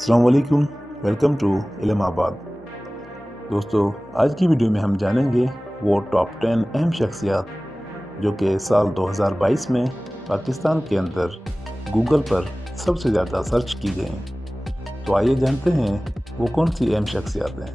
अस्सलाम वालेकुम, welcome to इल्माबाद। दोस्तों, आज की वीडियो में हम जानेंगे वो टॉप 10 अहम शख्सियात जो कि साल 2022 में पाकिस्तान के अंदर गूगल पर सबसे ज़्यादा सर्च की गई। तो आइए जानते हैं वो कौन सी अहम शख्सियात हैं।